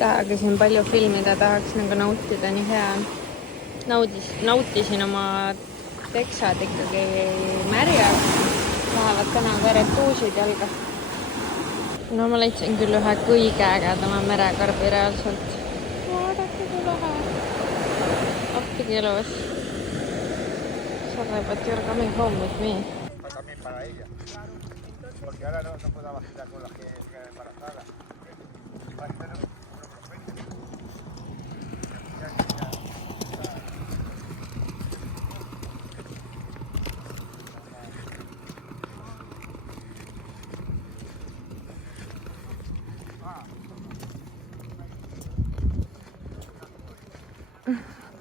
tahagi siin palju filmida, tahaks nagu nautida, nii hea on. Nautisin oma teksad ikkagi märjaks. Lähevad täna ka retuusid jalga. No ma leidsin küll ühe kõige ägedama merekarbi reaalselt. Vaadake kui lahe. Appi keelus. Sorry, but you're coming home with me. También para ella. Porque ahora no puedo vacilar con las que quedan embarazadas.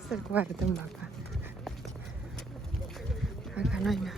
See koer tõmbab. Aga naine.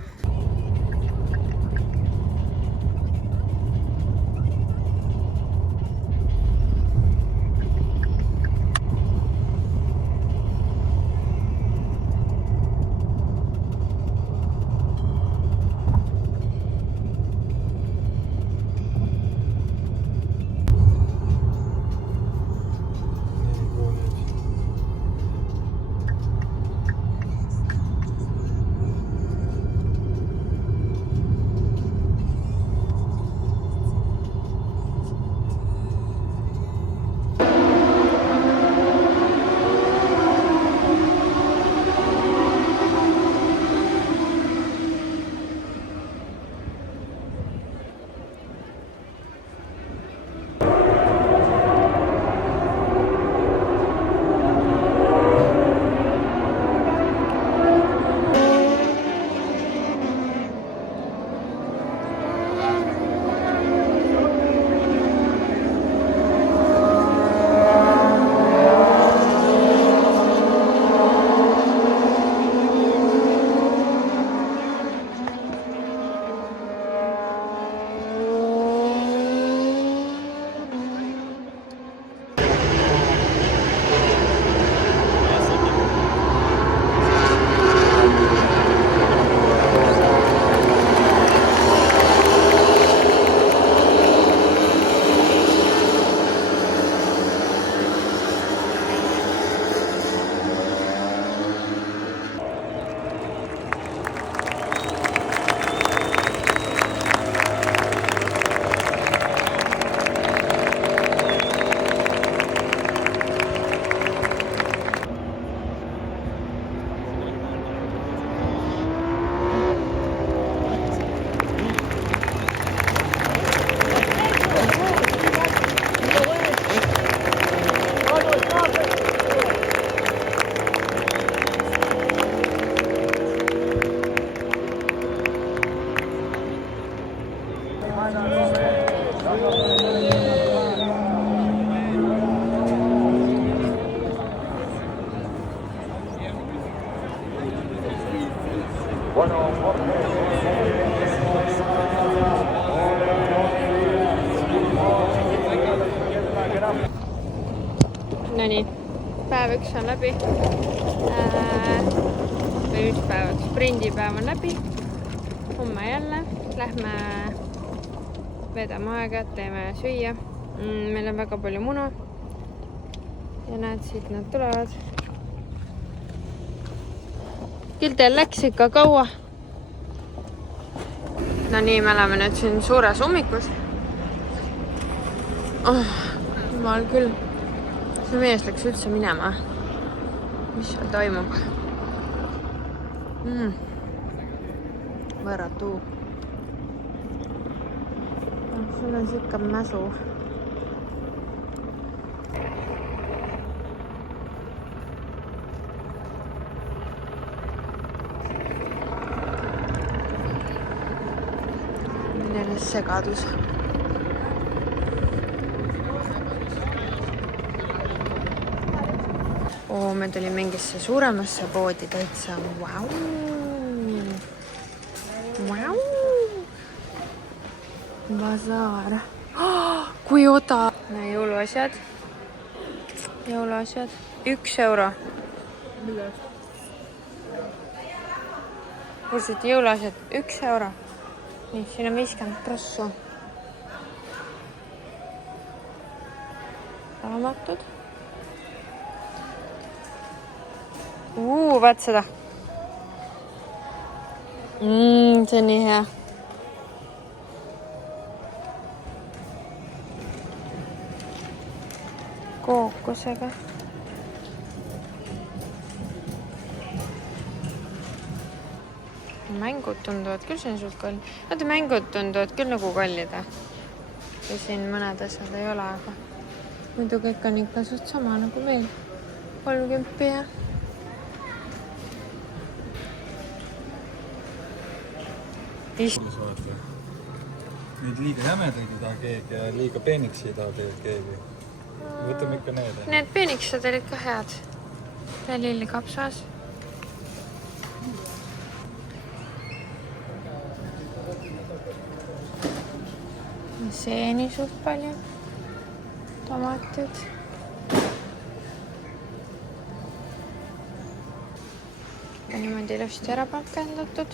Nonii, päev üks on läbi. Või üks päev, sprindipäev on läbi. Homme jälle. Lähme vedame aega, teeme süüa. Meil on väga palju muna. Ja näed, siit nad tulevad. Küll teil läks ikka kaua. No nii, me oleme nüüd siin suures ummikus. Jumal küll. See mees läks üldse minema. Mis seal toimub? Võratuu. Siin on sikka mäsu. Milline segadus. Me tulin mingisse suuremasse poodi täitsa. Vau! Vau! Bazaar. Kui odav! Jõuluasjad. Jõuluasjad. 1 euro. Võrdselt jõuluasjad. 1 euro. Nii, siin on 50 prossu. raamatud. Vaat seda. See on nii hea. Kookosega. Mängud tunduvad küll siin suht kallid. Vaata, mängud tunduvad küll nagu kallid. Ja siin mõned asjad ei ole, aga muidu kõik on ikka suht sama nagu meil. 30 ja. Neid liiga jämedaid ei taha keegi ja liiga peeniks ei taha keegi. Võtame ikka need. Need peeniksed olid ka head. Ja lillikapsas. Seeni suht palju. Tomatid. Ja niimoodi ilusti ära pakendatud.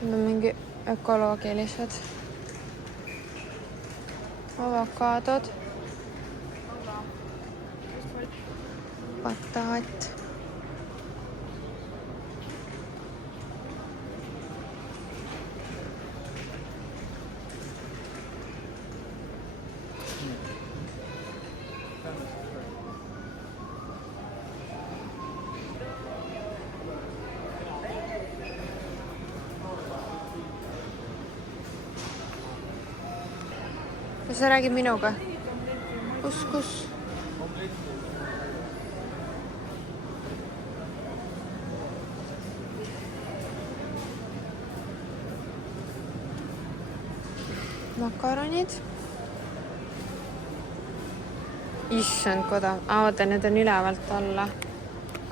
Mingi ökoloogilised. Avokaadod. Pataat. Kas sa räägid minuga? Kus? Makaronid. Issand, koda. Vaata, need on ülevalt alla.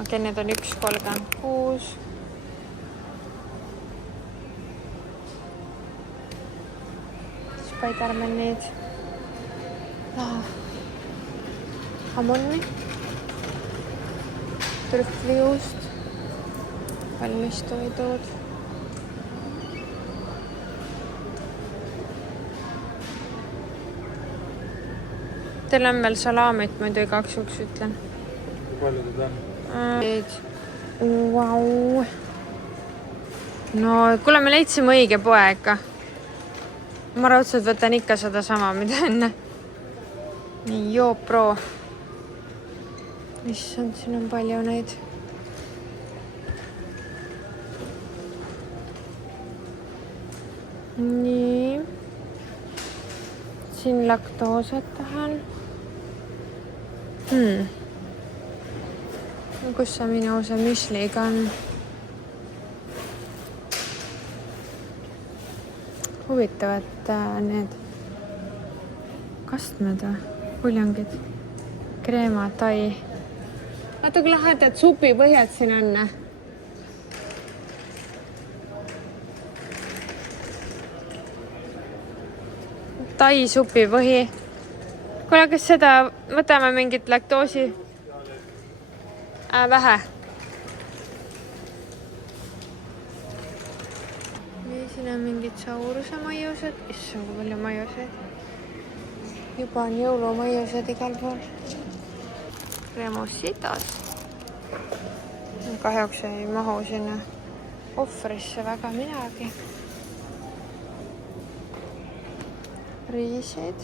Okei, need on 1,36. Spidermanid. Hammonni. Trühvlijuust. Valmistoidud. Teil on veel salaamit, muidu igaks juhuks ütlen. Kui palju teid on? Vau. No, kuule, me leidsime õige poe ikka. Ma raudselt võtan ikka seda sama, mida enne. Nii, Pro. Issand, siin on palju neid. Nii. Siin laktoosed tahan. Kus see minu see müsliga on? Huvitavad need kastmed või? Puljongid. Kreema, tai. Vaata, kui lahedad supipõhjad siin on. Tai supipõhi. Kuule, kas seda võtame mingit laktoosi? Vähe. Nii, siin on mingid sauruse maiused. Issand, kui palju maiuseid. Juba on jõulumaiused igal pool. Remositas. Kahjuks ei mahu sinna ohvrisse väga midagi. Riisid.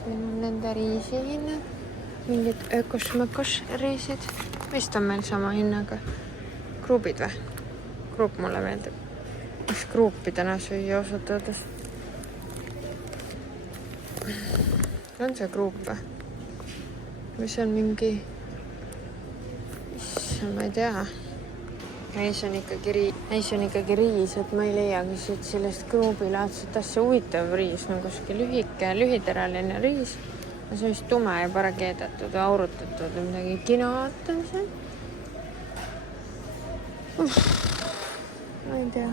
Siin on nende riisi hinnad. Mingid ökosmökos riisid. Vist on meil sama hinnaga. Kruupid või? Kruup mulle meeldib. Mis kruupi täna süüa osutades? On see kruup või? Mis on mingi... Issa, ma ei tea. Neis on ikkagi riis, et ma ei leiagi siit sellest kruubilaadset asja. Huvitav riis, nagu kuskil lühiteraline riis. See on vist tume ja para keedetud ja aurutatud ja midagi kinaat on see. Ma ei tea.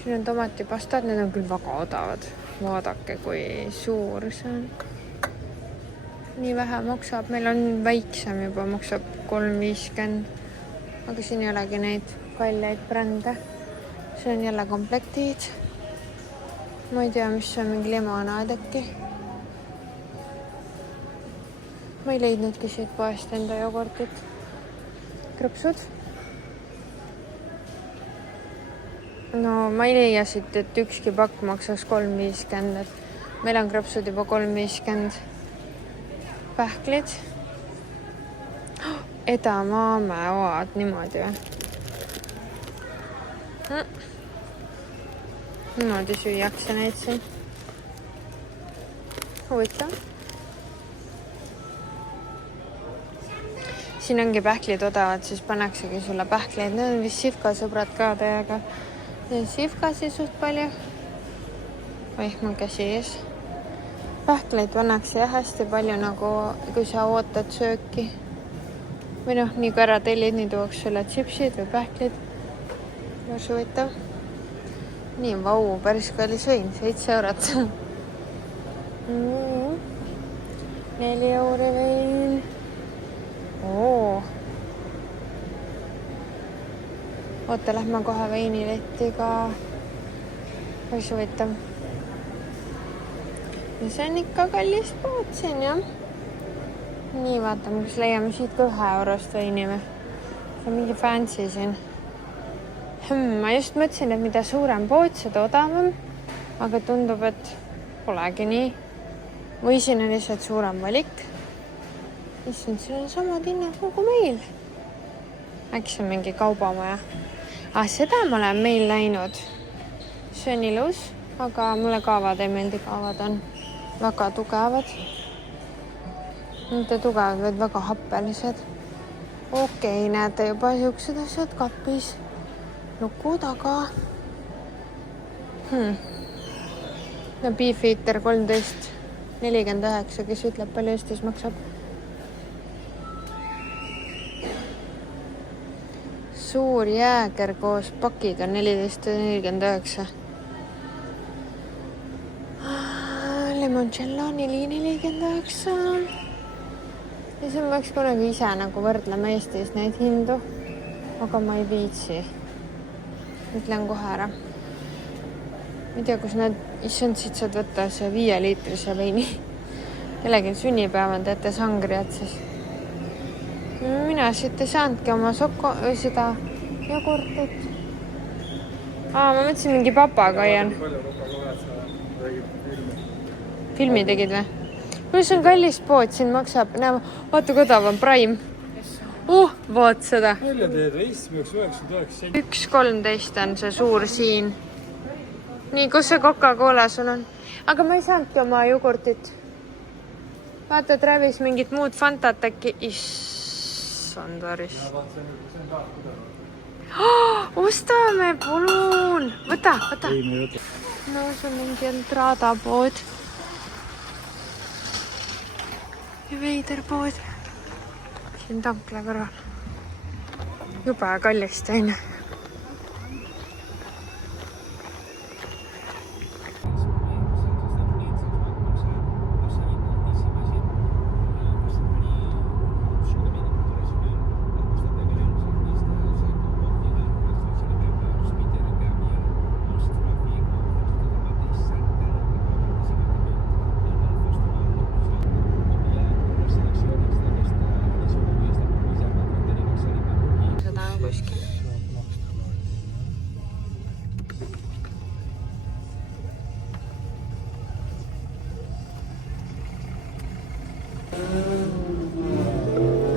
Siin on tomatipastad, need on küll väga odavad. Vaadake, kui suur see on. Nii vähe maksab. Meil on väiksem juba, maksab 3,50. Aga siin ei olegi neid kalleid brände. See on jälle komplektid. ma ei tea, mis on mingi limonaad äkki. Ma ei leidnudki siit poest enda jogurtit. Krõpsud. No ma ei leia siit, et ükski pakk maksaks 3,50. Et meil on krõpsud juba 3,50. Pähklid. Edamaamäoad, niimoodi või? Niimoodi süüakse neid siin. Huvitav. Siin ongi pähklid odavad, siis pannaksegi sulle pähkleid. Need on vist Sivka sõbrad ka täiega. Sivkasi suht palju. Oih, mul käsi ees. Pähkleid pannakse hästi palju, nagu kui sa ootad sööki. Või noh, nii kui ära tellid, nii tuuaks sulle chipsid või pähklid. Päris huvitav. Nii, vau, päris kallis vein, 7 eurot. 4 euri vein. Oota, lähme kohe veiniletti ka. Päris huvitav. Ja see on ikka kallis pood siin, jah. Nii, vaatame, kas leiame siit ka 1 eurost veini või. See on mingi fancy siin. Ma just mõtlesin, et mida suurem pood, seda odavam. Aga tundub, et polegi nii. Või siin on lihtsalt suurem valik. Issand, siin on samad hinnad nagu meil. Äkki see on mingi kaubamaja. Seda ma olen meil läinud. See on ilus, aga mulle kaavad ei meeldi. Kaavad on väga tugevad. Mitte tugevad, vaid väga happelised. Okei, näete juba siuksed asjad kapis. Luku taga. No Beef Eater 13,49, kes ütleb, palju Eestis maksab. Suur jääger koos pakiga 14,49. Limoncello 4,49. Ja see peaks kunagi ise nagu võrdlema Eestis neid hindu. Aga ma ei viitsi. Ütlen kohe ära. Ma ei tea, kus nad issand siit saad võtta see 5-liitrise veini. Kellegi sünnipäevan teete sangriat siis. Mina siit ei saanudki oma seda jogurtit. Ma mõtlesin mingi papagai on. Filmi tegid või? Mul see on kallis pood, siin maksab. Vaata, kui odav on Prime. Vaat seda. Välja teed reis, 99. 1,13 on see suur siin. Nii, kus see Coca-Cola sul on? Aga ma ei saanudki oma jogurtit. Vaata, Travis mingit muud Fantat äkki. Sandaris. Ostame, palun. Võta. No see on mingi Entrada pood. Ja veider pood. Siin tankla kõrval. Juba kallist aine.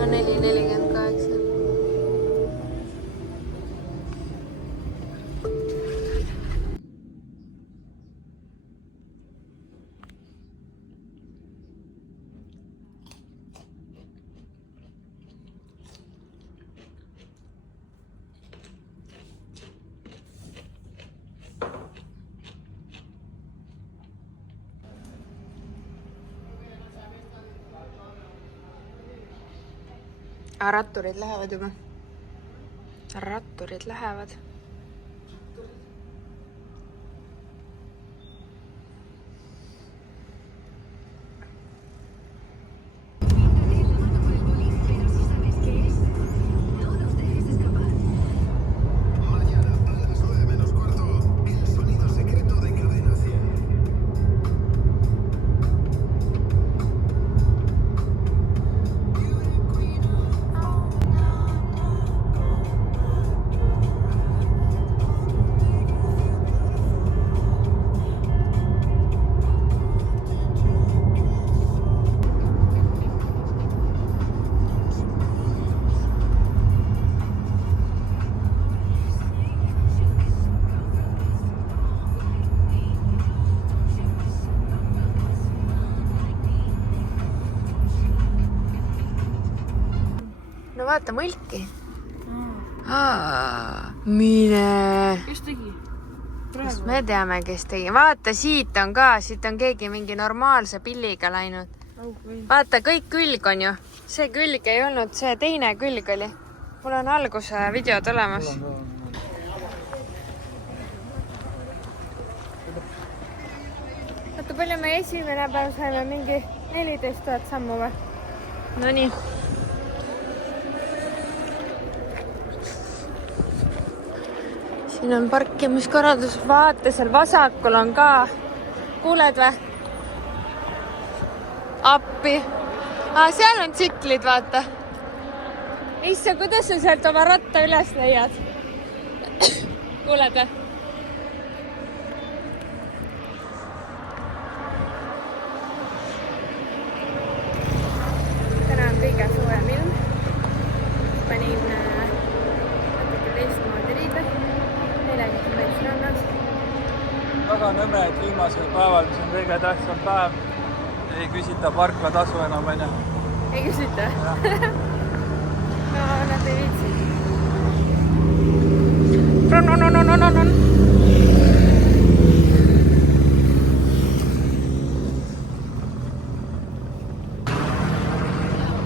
No 4,48. Ratturid lähevad juba. Ratturid lähevad. Mañana a las 9:15, el sonido secreto de Cadena 100. vaata mõlki. Mine. Kes tegi? Kas me teame, kes tegi? Vaata, siit on ka, siit on keegi mingi normaalse pilliga läinud. Vaata, kõik külg on ju. See külg ei olnud, see teine külg oli. Mul on alguse videod olemas. Vaata, palju me esimene päev saime mingi 14 000 sammu või? Nonii. Siin on parkimiskorraldus. Vaata, seal vasakul on ka. Kuuled või? Appi. Seal on tsiklid, vaata. Issa, kuidas sa sealt oma ratta üles leiad? Kuuled või? Täna on kõige soojem ilm. Panin natuke teistmoodi riide. 40 meetri rannas. Väga nõme, et viimasel päeval, mis on kõige tähtsam päev, ei küsita parklatasu enam, on ju? Ei küsita? No, nad ei viitsi. Ron.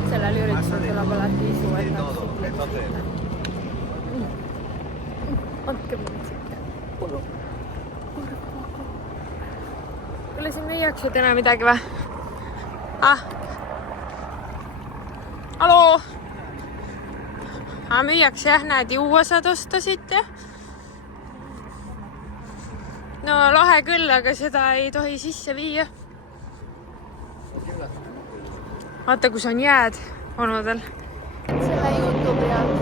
Sellel üritusel tuleb alati isu, et nad andke mulle sitte. Pulu. Kuule, siin müüaksid enam midagi või? Haloo? Müüakse jah, näed, juua saad osta siit jah? No lahe küll, aga seda ei tohi sisse viia. Vaata, kus on jääd onudel. Selle YouTube'i all.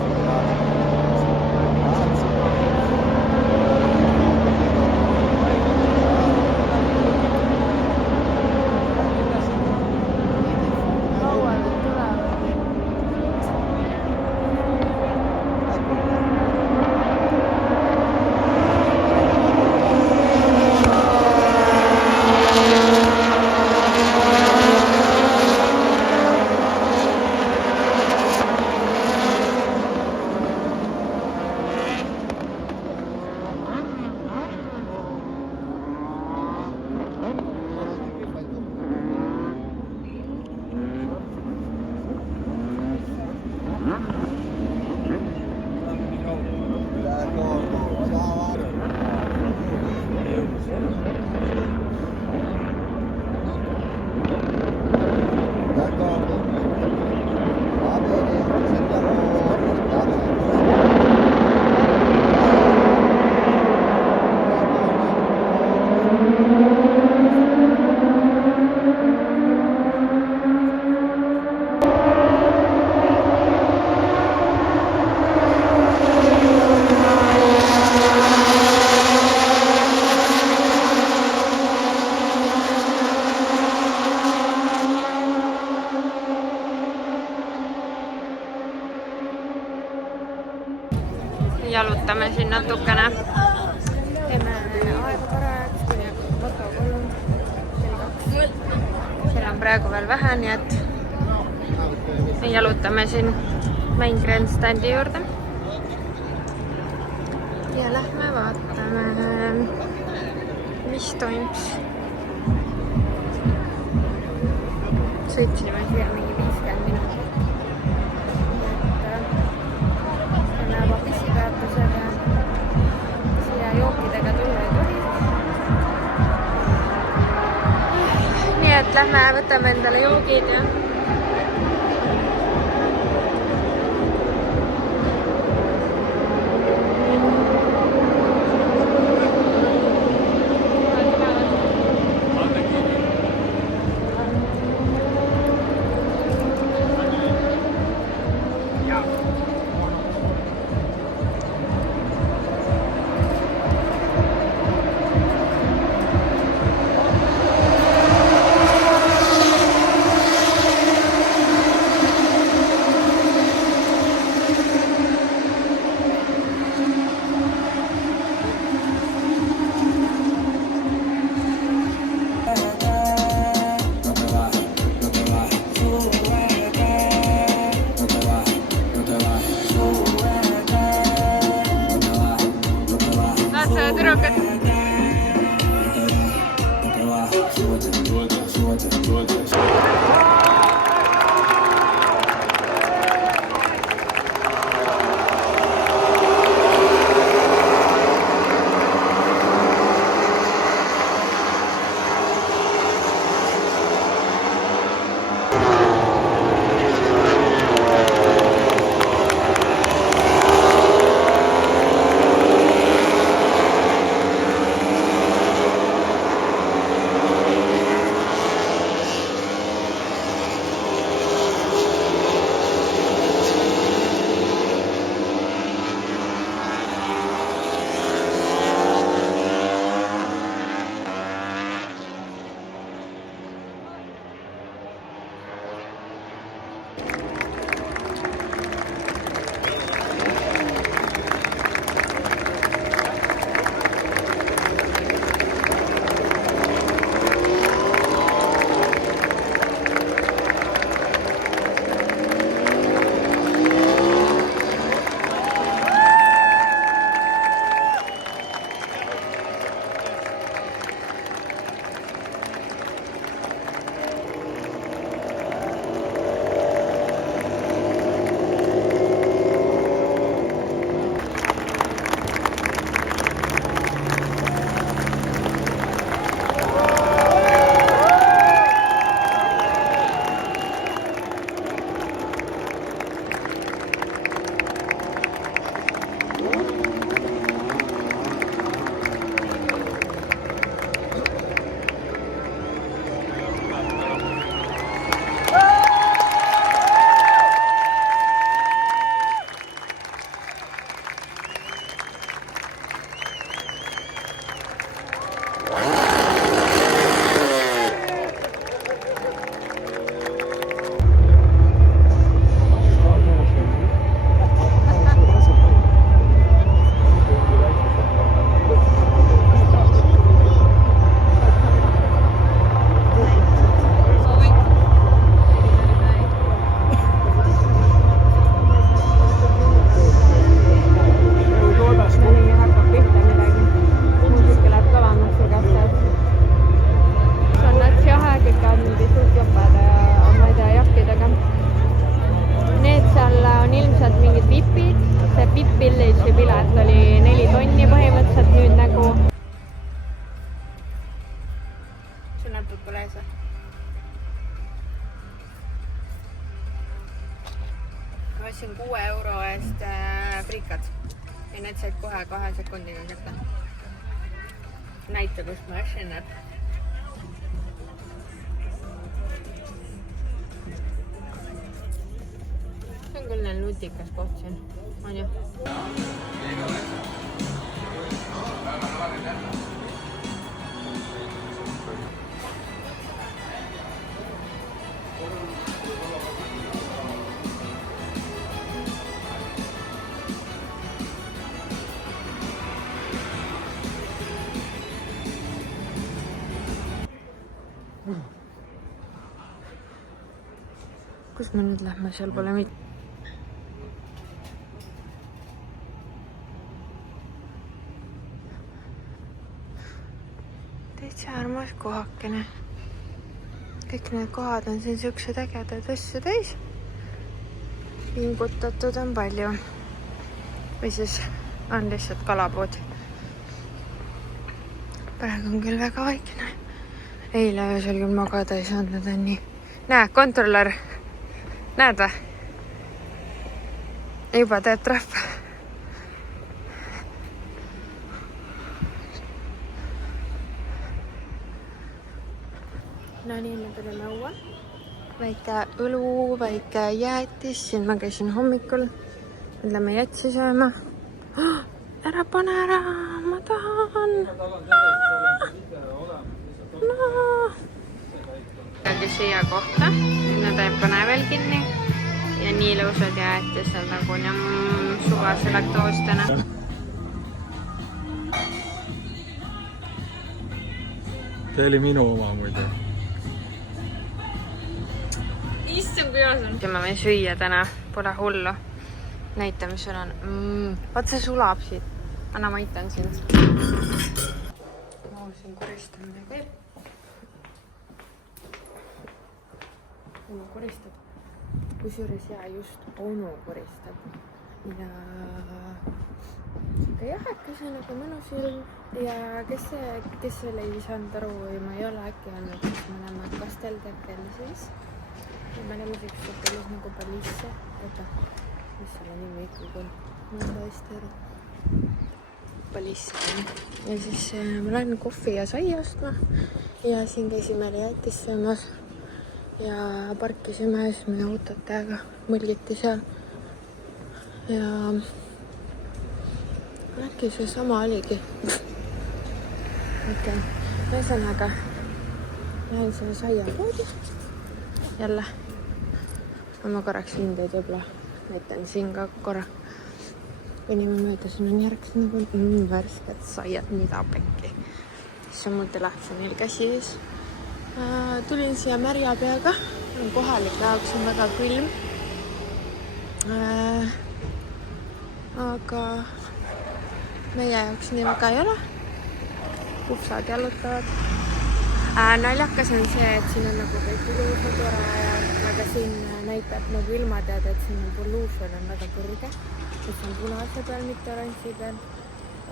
Jalutame siin natukene. Teeme aega parajaks, kuni hakkab Moto 3 kell 2. Seal on praegu veel vähe, nii et jalutame siin main grandstandi juurde. Ja lähme vaatame, mis toimus. Sõitsime siia mingi 50 minutit. Pisipeatusega siia jookidega tulla ei tohi. Nii et lähme võtame endale joogid ja raamatut pole ees või? Ma ostsin 6 euro eest frikad ja need said kohe 2 sekundiga kätte. Näita, kust ma ostsin need. See on küll neil nutikas koht siin, on ju? Kus me nüüd lähme? Seal pole mitte. Täitsa armas kohakene. Kõik need kohad on siin siuksed ägedad asju täis. Pingutatud on palju. Või siis on lihtsalt kalapood. Praegu on küll väga vaikne. Eile öösel küll magada ei saanud, nad on nii. Näe, kontrollör. Näed või? Juba teeb trahv. No nii, me tulime õue. Väike õlu, väike jäätis. Siin ma käisin hommikul. Nüüd lähme jätsi sööma. Ära pane ära, ma tahan. No. Käidi siia kohta. Nüüd ei pane veel kinni. Ja nii lõusad jäätised nagu suvase laktoostena. See oli minu oma muidu. Issand, kuidas on. Ja ma võin süüa täna, pole hullu. Näita, mis sul on. Vaat see sulab siit. Anna, ma aitan sind. Siin koristamine käib. Onu koristab. Kusjuures just onu koristab. Ja siuke jahekese nagu mõnus ilm. Ja kes selle ei saanud aru või ma ei ole äkki olnud, siis me oleme Kasteltekkel siis. Ja me oleme siukse hotellis nagu Palisse. Oota, mis selle nimi ikkagi on? Ma olen täiesti aru. Palisse. Ja siis ma lähen kohvi ja sai ostma. Ja siin käisime jäätis söömas. Ja parkisime ja siis meie autotega mõlgiti seal. Ja äkki see sama oligi. Okei. Ühesõnaga lähen selle saiapoodi. Jälle. Ma korraks hindeid võib-olla näitan siin ka korra. Kui nime mööda siin on järgis nagu värsked saiad, mida pekki. Siis on mul telefon neil käsi ees. Tulin siia märja peaga. Kohalike jaoks on väga külm. Aga meie jaoks nii väga ei ole. Kupsad jalutavad. Naljakas on see, et siin on nagu kõik ilus ja tore. Aga siin näitab nagu ilmateada, et siin on pollution on väga kõrge. Mis on punase peal, mitte oranži peal.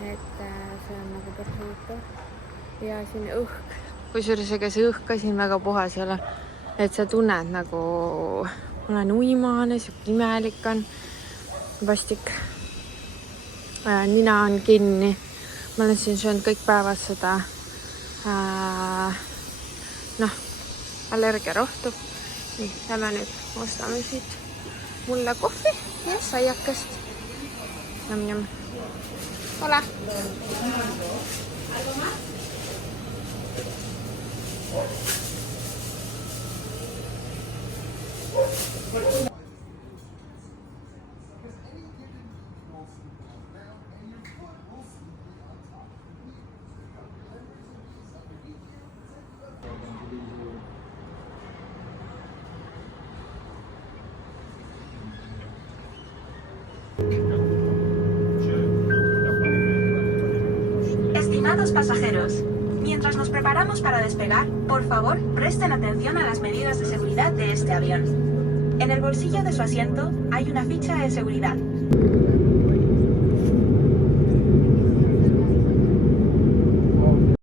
Et see on nagu perfektne. Ja siin õhk. Kusjuures ega see õhk ka siin väga puhas ei ole. Et sa tunned nagu olen uimane, siuke imelik on. Vastik. Nina on kinni. Ma olen siin söönud kõik päevad seda allergiarohtu. Nii, lähme nüüd ostame siit mulle kohvi ja saiakest. Jam. Hola! Estimados pasajeros, mientras nos preparamos para despegar, por favor, presten atención a las medidas de seguridad de este avión. En el bolsillo de su asiento hay una ficha de seguridad.